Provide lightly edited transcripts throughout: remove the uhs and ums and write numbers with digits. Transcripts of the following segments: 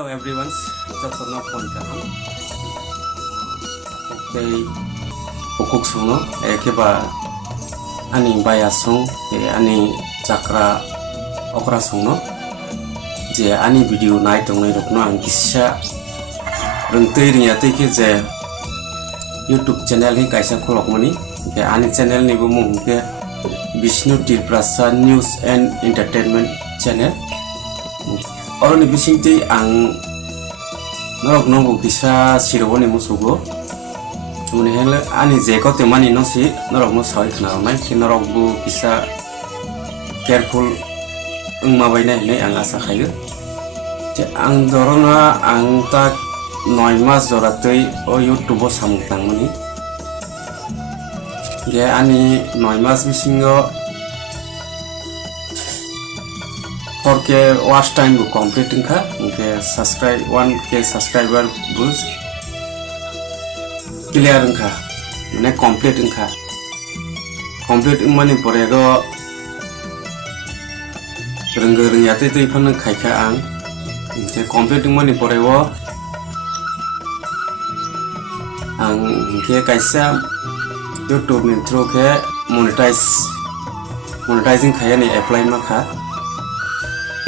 Hello everyone, jatno phone kaham. Tei pokok sungno ekeba ani baya sung te ani chakra okra sungno je ani video nai tongnai rokno ang kissa rungtei ringya tei ke je YouTube channel hi kaisa kholokmani ke ani channel ni bumung ke BISHNU TIPRASA News and Entertainment channel. Orang ni bising ti ang norok nonggo kisa siroboni musugo cumuni hele ani jeko temani no si norok no sawai khana nai ki norok bu kisa careful mabai nai nei ang asa khayo te ang dorona ang ta 9 mas joratei o YouTube samung tangmani ge ani 9 mas bisingo 4K watch time bu complete ingka ke subscribe 1K subscriber bus clear ingka mane complete ingka complete mani porego renggereng yate tei phane khaika ang ke complete mani porego ang ke kaisa YouTube ni through ke monetizing khaya ni apply makha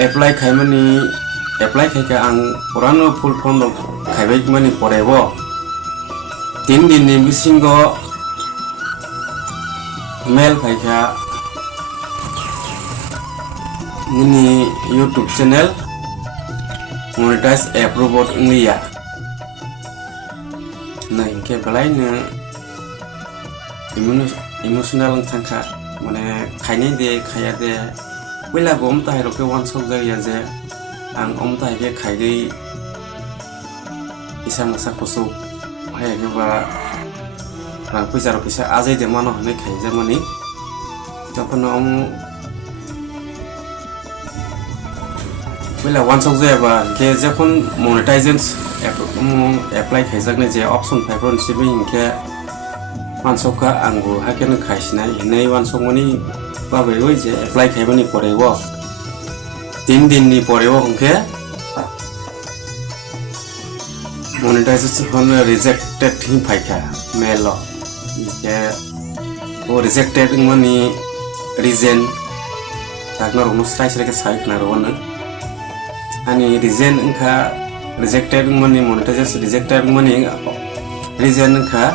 apply khaimani apply khaika ang purano full form khaibai mani porebo 3 din ni bisingo mail khaika ni YouTube channel monetize approved ngiya na inke balai na emotional thangka mane khaini de khaya de wila gom tai roke wan sok jaya je ang om tai ke khai dei isa masa koso hai ke ba rang puisa ro kisa ajai de mano hne khai je mani tokon om wila wan sok jaya ba ke jakon monetization apply khai jakne je option paper sibi ke mansoka angu haken khaisna hinai wan sok mani babai oi je apply khaibani porebo 3 din ni porebo hongke monetization rejected hi phaika mail lo ke o rejected ngoni reason takna rono strike ke site na ron ani reason engka rejected ngoni monetization rejected ngoni reason engka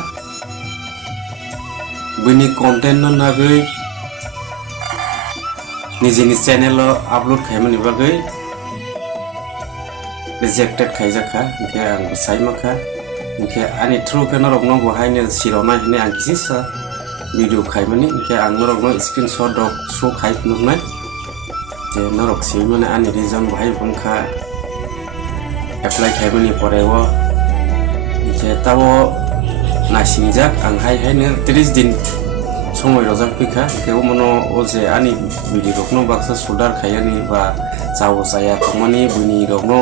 bini content no nagai nijini channel upload khaimani bagai rejected khaijaka ke ang sai makha ke ani through ke norok no bahai ne sirona hine ang kisisa video khaimani ke ang norok no screenshot dok show khai nunai te norok simana ani reason bahai bangkha apply khaimani porewo ke tawo nasingjak ang hai ne 30 din সময় রোজাক পিখা কেউ মনো ও যে আনি BD রকনো Baksa solder খাইয়ানি বা চাও চায়া কমানি বুনি রকনো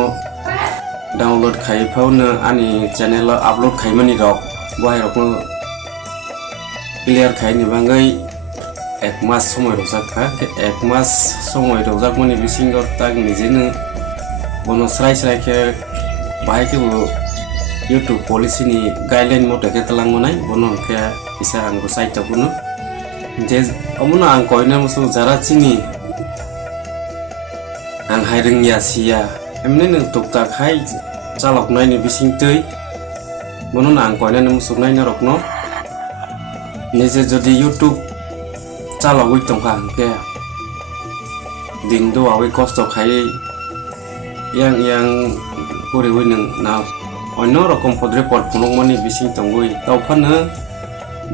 download খাইফাউনো আনি channel upload খাইমানি rock বহাই রকনো clear খাইনি বাঙ্গাই 1 মাস সময় রোজাক খা 1 মাস সময় রোজাক মনি বিসিঙ্গ তাক নিজেনো বনো স্রাই স্রাই কে বাহাই কে YouTube policy ni guideline mode ke talangonai bono ke isa anggo site tabuno je amuna ang koina musu jara chini ang hairing ya sia emne nang tukta khai chalok nai ni bising tei bono ang koina musu nai na rokno nije jodi YouTube chalogui tongkha ke dingdo awi kosto khai yang puri winang na অন্য রকম পদরে পড়ফুনক মানি বিসিং তঙ্গই তাওফানো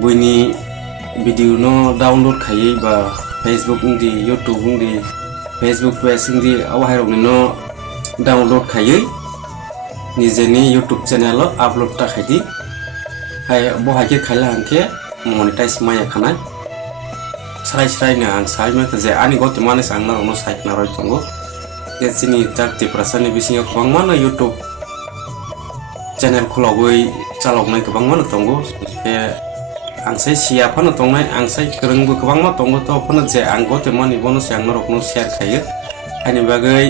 বইনি video নো ডাউনলোড খাইয়ে বা ফেসবুক দি ইউটিউব দি ফেসবুক পেজ দি আওহাইরক নো ডাউনলোড খাইয়ে নিজেনি ইউটিউব চ্যানেল আপলোড টা খাইদি হাই বহাকে খাইলা আনকে মনিটাইজ মায়া খানাই সারাই সারাই না আং সাইমা যে আনি গতে মানে সাংনা নো সাইট না রই তঙ্গো কেসিনি তাকতি প্রাসানি বিসিং কংমানা YouTube channel khulogoi chaloknai kwbang mano tongo ke angsai sia phano tongnai angsai krungbo kwbangma tongo to phano je anggo te mani bono se angno rokno share khaiyo ani bagai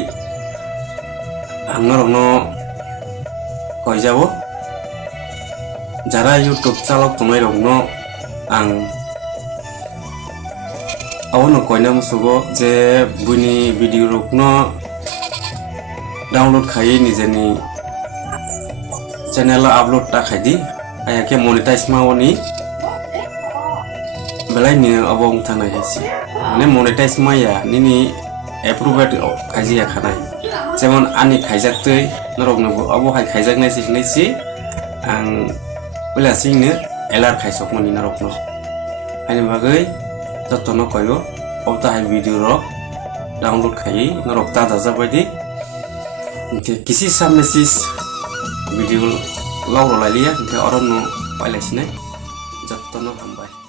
angno rokno kojabo jara YouTube chalok tongnai rokno ang abono koina musugo je buini video rokno download khai nijeni channel upload ta khaidi ayake monetize maoni belai ni abong thana hesi mane monetize maya nini approved khaji ya khanai jemon ani khaijak tei norokno abo hai khaijak nai si ang bela singne alert khaisok mani norokno ani bagai jotono koyo obta hai video rok download khai norok ta dajabaidi kisi samnesis video lauro lailia ke oronno pailaisine jotono hambai